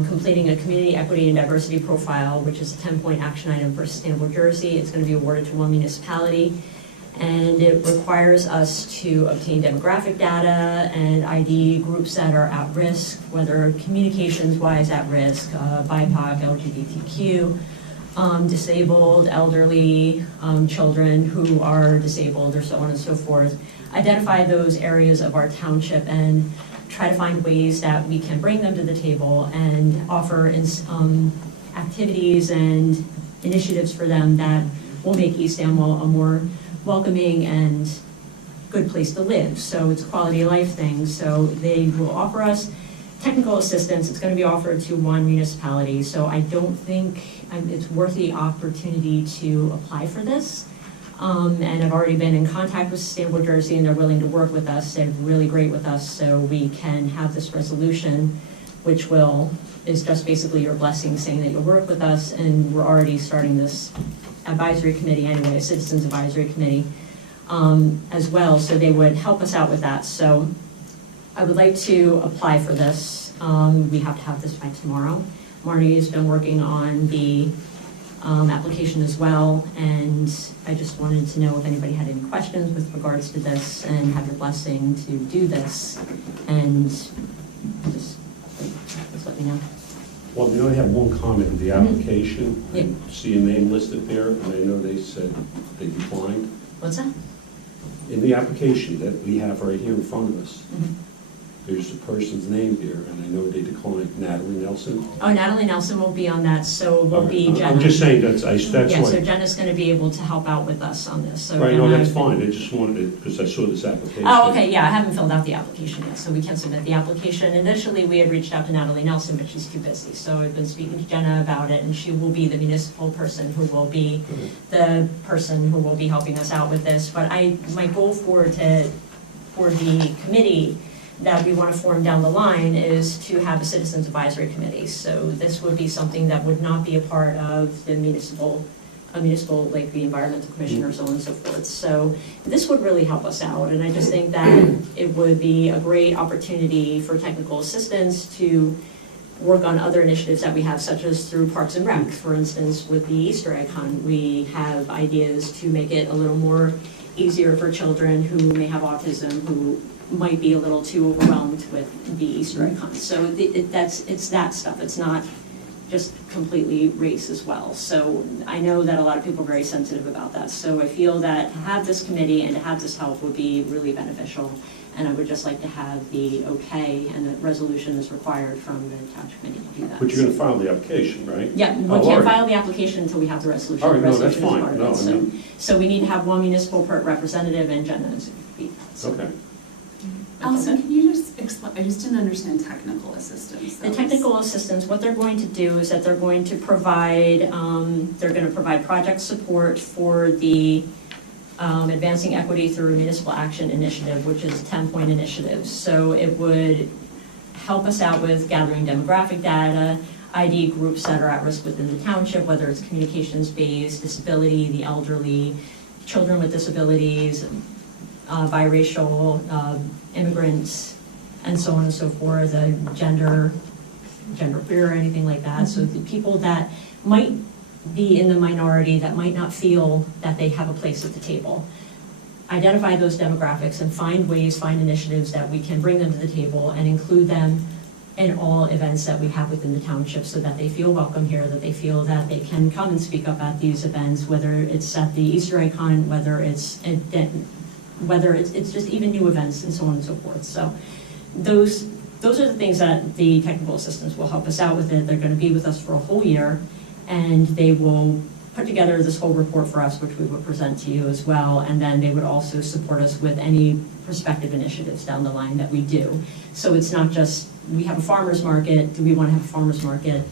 completing a community equity and diversity profile, which is a 10-point action item for Sustainable Jersey. It's going to be awarded to one municipality, and it requires us to obtain demographic data and ID groups that are at risk, whether communications-wise at risk, BIPOC, LGBTQ, disabled, elderly, children who are disabled, or so on and so forth. Identify those areas of our township and try to find ways that we can bring them to the table and offer activities and initiatives for them that will make East Amwell a more welcoming and good place to live. So it's a quality of life thing. So they will offer us technical assistance, it's going to be offered to one municipality, so I don't think it's worth the opportunity to apply for this. And I've already been in contact with Sustainable Jersey, and they're willing to work with us. They're really great with us, so we can have this resolution, which is just basically your blessing saying that you'll work with us, and we're already starting this advisory committee anyway, a citizens advisory committee as well, so they would help us out with that. So I would like to apply for this. We have to have this by tomorrow. Marnie has been working on the application as well, and I just wanted to know if anybody had any questions with regards to this, and have your blessing to do this, and just let me know. Well, I have one comment in the application. Yeah. I see a name listed there, and I know they said they declined. What's that? In the application that we have right here in front of us, Mhm. there's a person's name there, and I know they declined, Natalie Nelson. Oh, Natalie Nelson will be on that, so will be I'm Jenna. just saying, that's Yeah, so why. Jenna's gonna be able to help out with us on this, so. Right, no, Jenna- that's fine, I just wanted it, because I saw this application. Oh, okay, yeah, I haven't filled out the application yet, so we can submit the application. Initially, we had reached out to Natalie Nelson, but she's too busy, so I've been speaking to Jenna about it, and she will be the municipal person who will be the person who will be helping us out with this. But my goal for the committee that we want to form down the line is to have a citizens advisory committee. So this would be something that would not be a part of the municipal, like the environmental commission or so on and so forth. So this would really help us out, and I just think that it would be a great opportunity for technical assistance to work on other initiatives that we have, such as through Parks and Rec. For instance, with the Easter egg hunt, we have ideas to make it a little more easier for children who may have autism, who might be a little too overwhelmed with the Easter egg hunt. So it's that stuff. It's not just completely race as well. So I know that a lot of people are very sensitive about that. So I feel that to have this committee and to have this help would be really beneficial. And I would just like to have the okay, and the resolution is required from the township committee to do that. But you're gonna file the application, right? Yeah, we Oh, all can't right. file the application until we have the resolution. All right, The no, that's resolution is fine. part of No, it. I mean- So we need to have one municipal representative, and Jenna is going to be that. So- Okay. Allison, can you just explain, I just didn't understand technical assistance. The technical assistance, what they're going to do is that they're going to provide project support for the Advancing Equity Through Municipal Action Initiative, which is a 10-point initiative. So it would help us out with gathering demographic data, ID groups that are at risk within the township, whether it's communications-based, disability, the elderly, children with disabilities, biracial, immigrants, and so on and so forth, gender queer or anything like that. So the people that might be in the minority, that might not feel that they have a place at the table. Identify those demographics and find initiatives that we can bring them to the table and include them in all events that we have within the township, so that they feel welcome here, that they feel that they can come and speak up at these events, whether it's at the Easter egg hunt, whether it's just even new events and so on and so forth. So those are the things that the technical assistants will help us out with it. They're going to be with us for a whole year, and they will put together this whole report for us, which we will present to you as well, and then they would also support us with any prospective initiatives down the line that we do. So it's not just, we have a farmer's market, do we want to have a farmer's market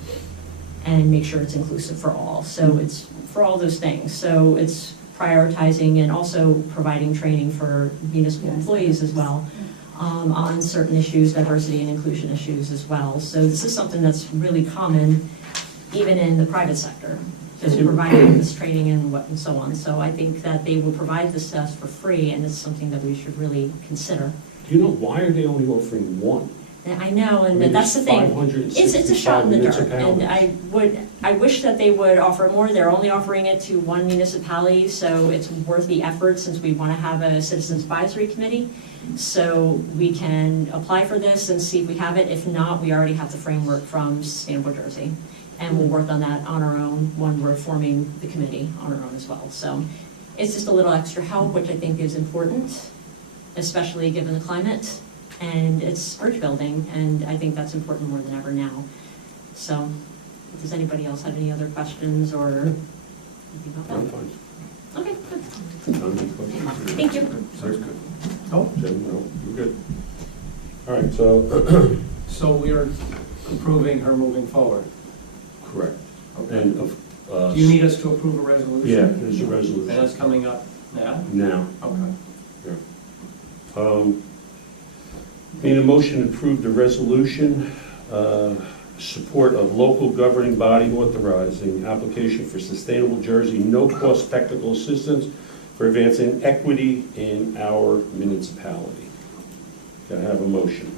and make sure it's inclusive for all? So it's for all those things. So it's prioritizing and also providing training for municipal employees as well on certain issues, diversity and inclusion issues as well. So this is something that's really common even in the private sector, just providing this training and so on. So I think that they will provide this to us for free, and it's something that we should really consider. Do you know, why are they only offering one? And I know, and I mean, that's the thing. 565 It's a shot in the dark, and municipalities. I wish that they would offer more. They're only offering it to one municipality, so it's worth the effort since we want to have a citizens advisory committee. So we can apply for this and see if we have it. If not, we already have the framework from Sustainable Jersey, and we'll work on that on our own when we're forming the committee on our own as well. So it's just a little extra help, which I think is important, especially given the climate. And it's bridge building, and I think that's important more than ever now. So, does anybody else have any other questions or anything about I'm that? fine. Okay, good. John, any questions? Thank you. That's good. Oh, Jen, no, you're good. All right, so So we are approving her moving forward. Correct. Okay. And, Do you need us to approve a resolution? yeah, there's a And that's resolution coming up now? now. Okay. Need a motion to approve the resolution, support of local governing body authorizing application for Sustainable Jersey, no-cost technical assistance for advancing equity in our municipality. Can I have a motion?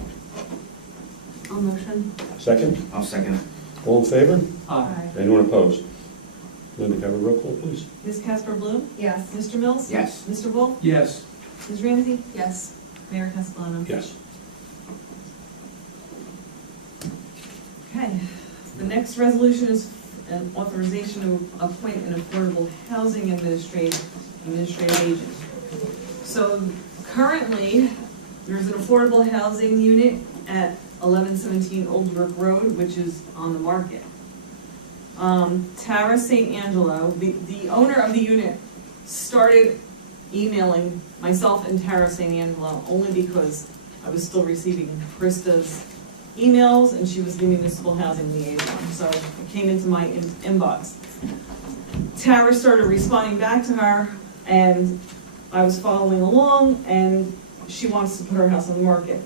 I'll motion. Second? I'll second it. All in favor? Aye. Anyone opposed? Linda, can I have a roll call, please? Ms. Casper Bloom? Yes. Mr. Mills? Yes. Mr. Wolf? Yes. Ms. Ramsey? Yes. Mayor Castellano? Yes. Okay, the next resolution is an authorization to appoint an affordable housing administrative agent. So currently, there's an affordable housing unit at 1117 Old Brook Road, which is on the market. Tara St. Angelo, the owner of the unit, started emailing myself and Tara St. Angelo only because I was still receiving Krista's emails and she was the municipal housing liaison, so it came into my inbox. Tara started responding back to her and I was following along and she wants to put her house on the market.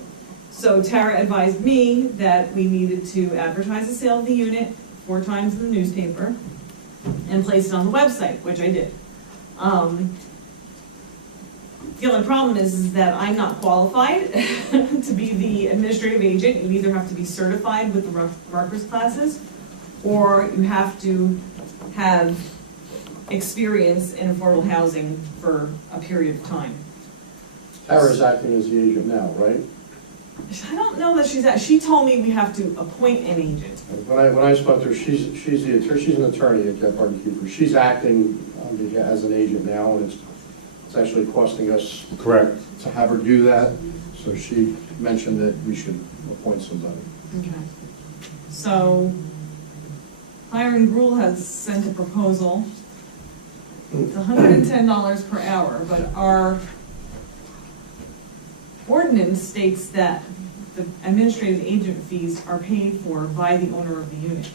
So Tara advised me that we needed to advertise the sale of the unit 4 times in the newspaper and place it on the website, which I did. The only problem is that I'm not qualified to be the administrative agent. You either have to be certified with the Rutgers classes, or you have to have experience in affordable housing for a period of time. Tara's acting as the agent now, right? I don't know that she told me we have to appoint an agent. When I spoke to her, she's an attorney at Gephardt & Kiefer. She's acting as an agent now, and it's actually costing us. Correct. To have her do that, so she mentioned that we should appoint somebody. Okay. So, Hiring Gruel has sent a proposal. It's $110 per hour, but our ordinance states that the administrative agent fees are paid for by the owner of the unit.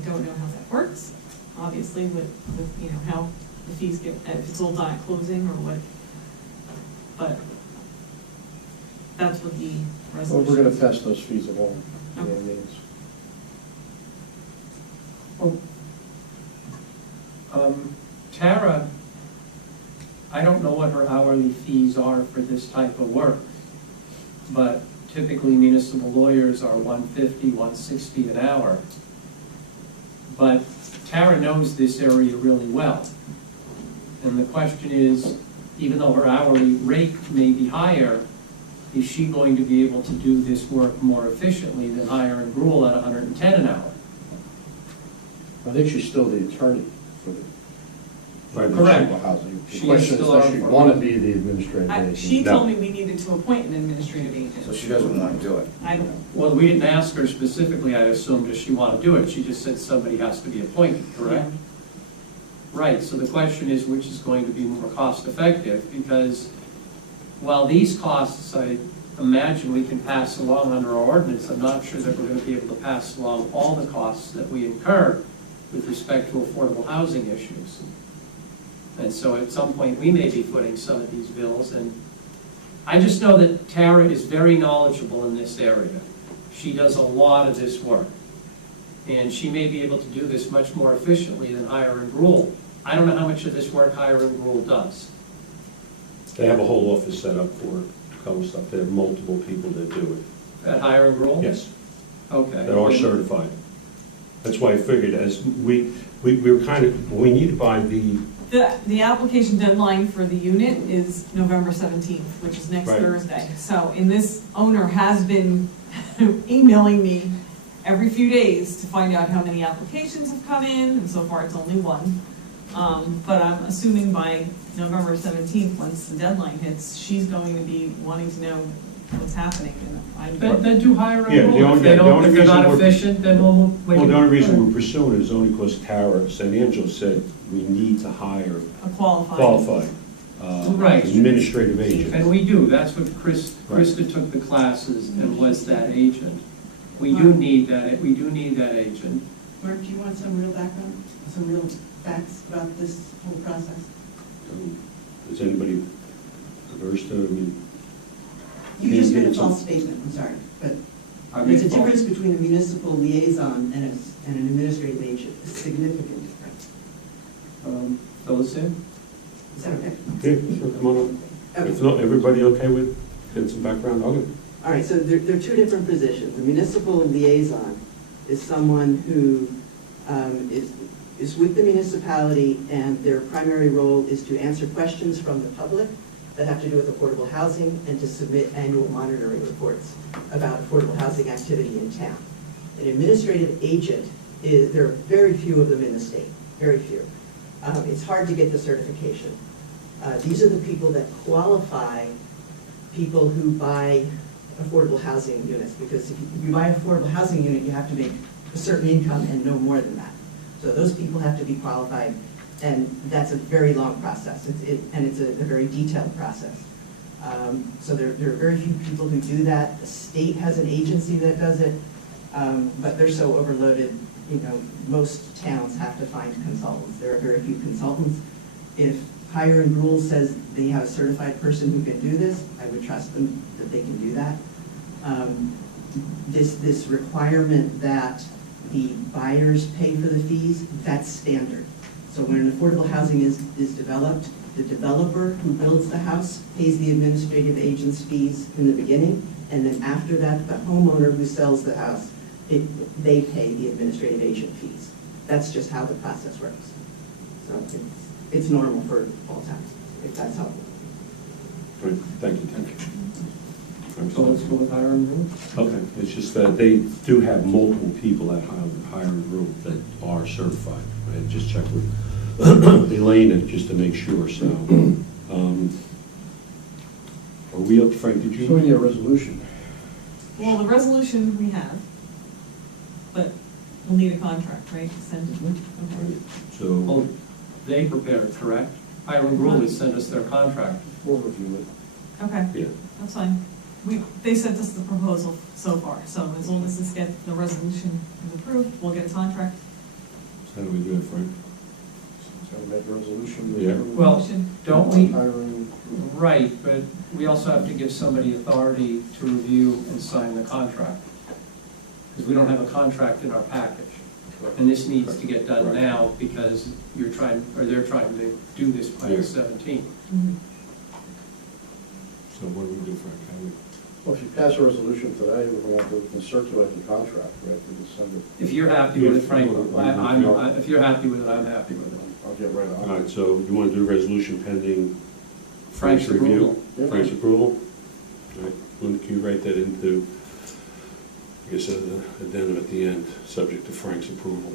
I don't know how that works, obviously, with you know, how the fees get, if it's all done at closing or what, but that's what the Well, resolution. we're gonna pass those fees along. Okay. Tara, I don't know what her hourly fees are for this type of work, but typically municipal lawyers are $150, $160 an hour. But Tara knows this area really well. And the question is, even though her hourly rate may be higher, is she going to be able to do this work more efficiently than Hiring Gruel at $110 an hour? I think she's still the attorney for the Correct. affordable housing. She The is question is, still does our she affordable- want to be the administrative agent? She No. told me we needed to appoint an administrative agent. So she doesn't want to do it. I don't, Well, we didn't ask her specifically, I assumed, does she want to do it? She just said somebody has to be appointed, correct? Right, so the question is, which is going to be more cost-effective? Because while these costs, I imagine we can pass along under our ordinance, I'm not sure that we're going to be able to pass along all the costs that we incur with respect to affordable housing issues. And so at some point, we may be footing some of these bills, and I just know that Tara is very knowledgeable in this area. She does a lot of this work, and she may be able to do this much more efficiently than Hiring Gruel. I don't know how much of this work Hiring Gruel does. They have a whole office set up for cover stuff. They have multiple people that do At Hiring Gruel? it. Yes, Okay. that are certified. That's why I figured as we were kind of, we need to buy the application deadline for the unit is November 17th, which is next Right. Thursday. So, and this owner has been emailing me every few days to find out how many applications have come in, and so far it's only one. But I'm assuming by November 17th, once the deadline hits, she's going to be wanting to know what's happening. And Then do Hiring Yeah, the Gruel. only- If they the don't, only if they're reason not we're- efficient, then we'll wait. Well, the only reason we're pursuing it is only because Tara St. Angelo said we need to hire a qualified. Right. administrative agent. And we do, that's what Krista took the classes and was that agent. We do need that agent. Mark, do you want some real background, some real facts about this whole process? Is anybody averse to, I mean? You just made a false statement, I'm sorry, but there's a difference between a municipal liaison and an administrative agent, a significant difference. Phyllis in? Is that okay? Yeah, sure, come on up. If not, everybody okay with getting some background on it? All right, so there are two different positions. A municipal liaison is someone who is with the municipality, and their primary role is to answer questions from the public that have to do with affordable housing and to submit annual monitoring reports about affordable housing activity in town. An administrative agent there are very few of them in the state, very few. It's hard to get the certification. These are the people that qualify people who buy affordable housing units, because if you buy an affordable housing unit, you have to make a certain income and no more than that. So those people have to be qualified, and that's a very long process, and it's a very detailed process. So there are very few people who do that. The state has an agency that does it, but they're so overloaded, you know, most towns have to find consultants. There are very few consultants. If Hire and Rule says they have a certified person who can do this, I would trust them that they can do that. This requirement that the buyers pay for the fees, that's standard. So when an affordable housing is developed, the developer who builds the house pays the administrative agent's fees in the beginning, and then after that, the homeowner who sells the house, they pay the administrative agent fees. That's just how the process works. So it's normal for all towns, if that's helpful. Great, thank you. So let's go with Hire and Rule. Okay, it's just that they do have multiple people at Hire and Rule that are certified. I just checked with Elena just to make sure, so. Are we up, Frank, did you? So we need a resolution. Well, the resolution we have, but we'll need a contract, right, to send it? Okay. So, Well, they prepared, correct? Hire and Rule has sent us their contract. We'll review it. Okay, yeah, that's fine. They sent us the proposal so far, so as long as the resolution is approved, we'll get a contract. so how do we do it, Frank? So we make a resolution. Yeah. Well, Motion. don't we? Hiring. Right, but we also have to give somebody authority to review and sign the contract. Because we don't have a contract in our package. And this needs to get done now because they're trying to do this by the 17th. Mhm. So what do we do, Frank? How do we? Well, if you pass a resolution today, we're going to have to circulate the contract, we have to send it. If you're happy with it, Frank, if you're happy with it, I'm happy with it. I'll get right All on it. right, so you want to do a resolution pending Frank's approval. Yeah. Frank's approval? All right, Linda, can you write that into, I guess, an addendum at the end, subject to Frank's approval?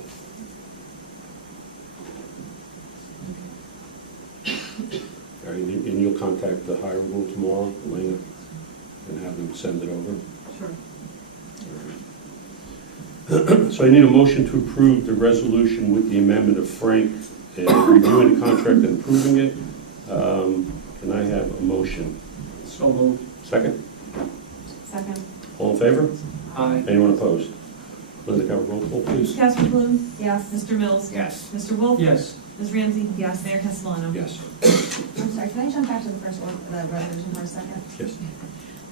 All right, and you'll contact the Hire and Rule tomorrow, Elena, and have them send it over? Sure. So I need a motion to approve the resolution with the amendment of Frank reviewing the contract and approving it. Can I have a motion? So moved. Second? Second. All in favor? Aye. Anyone opposed? Linda, can I have a roll call, please? Councilman Bloom? Yes. Mr. Mills? Yes. Mr. Wolf? Yes. Ms. Ramsey? Yes. Mayor Castellano? Yes. I'm sorry, can I jump back to the first one, the resolution for a second? Yes.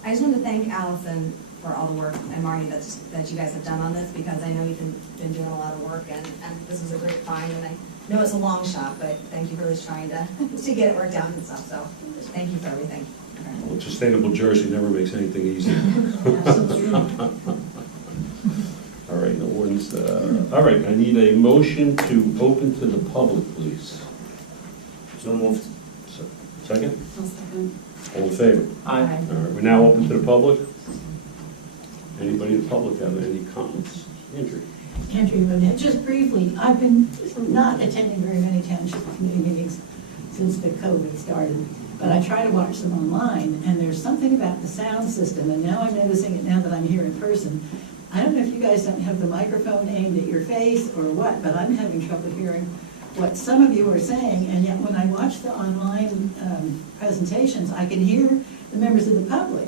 I just wanted to thank Allison for all the work, and Marty, that you guys have done on this, because I know you've been doing a lot of work, and this was a great find, and I know it's a long shot, but thank you for at least trying to get it worked out and stuff, so thank you for everything. Well, sustainable Jersey never makes anything easy. All right, no one's, all right, I need a motion to open to the public, please. So moved. Second? I'll second. All in favor? Aye. All right, we're now open to the public. Anybody in the public have any comments? Andrew? Andrew, just briefly, I've been not attending very many township committee meetings since the COVID started, but I try to watch them online, and there's something about the sound system, and now I'm noticing it now that I'm here in person. I don't know if you guys don't have the microphone aimed at your face or what, but I'm having trouble hearing what some of you are saying, and yet when I watch the online presentations, I can hear the members of the public.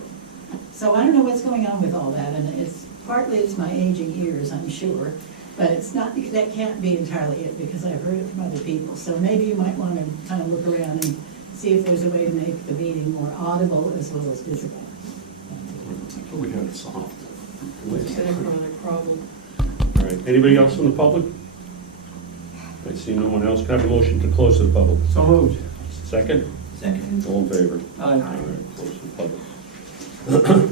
So I don't know what's going on with all that, and it's partly it's my aging ears, I'm sure, but it's not, that can't be entirely it, because I've heard it from other people. So maybe you might want to kind of look around and see if there's a way to make the meeting more audible as well as visible. We had it solved. It's been a chronic problem. All right, anybody else from the public? I see no one else. Can I have a motion to close to the public? So moved. Second? Second. All in favor? Aye. All right, close to the public.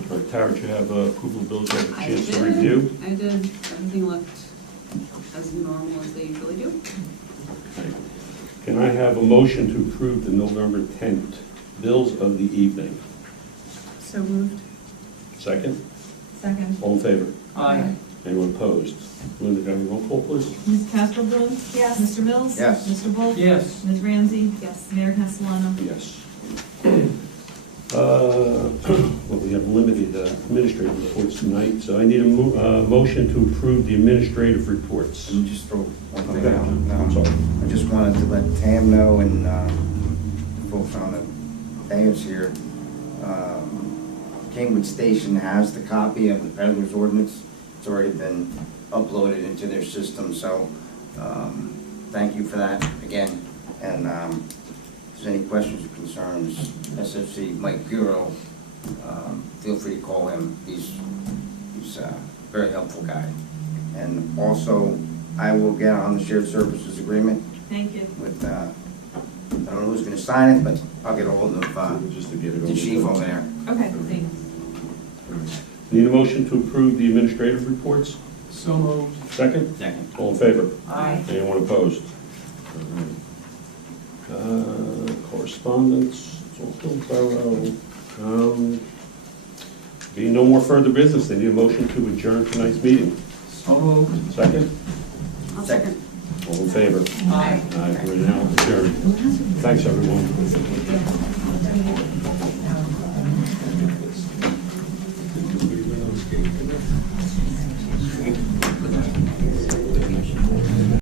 All right, Tara, do you have approval of bills you have a chance to review? I did, everything looked as normal as they usually do. Can I have a motion to approve the November 10th bills of the evening? So moved. Second? Second. All in favor? Aye. Anyone opposed? Linda, can I have a roll call, please? Ms. Castrovilli? Yes. Mr. Mills? Yes. Mr. Wolf? Yes. Ms. Ramsey? Yes. Mayor Castellano? Yes. Well, we have limited administrative reports tonight, so I need a motion to approve the administrative reports. Let me just throw one thing Okay. out. I'm sorry. I just wanted to let Tam know and the folks on the dais here, Kingwood Station has the copy of the peddler's ordinance. It's already been uploaded into their system, so thank you for that again. And if there's any questions or concerns, SFC Mike Bureau, feel free to call him. He's a very helpful guy. And also, I will get on the shared services agreement Thank you. with, I don't know who's gonna sign it, but I'll get a hold of Just to get it the over. chief over there. Okay, thanks. Need a motion to approve the administrative reports? So moved. Second? Second. All in favor? Aye. Anyone opposed? Correspondence, it's also thorough. Being no more further business, they need a motion to adjourn tonight's meeting. So moved. Second? I'll second. All in favor? Aye. We're now adjourned. Thanks, everyone.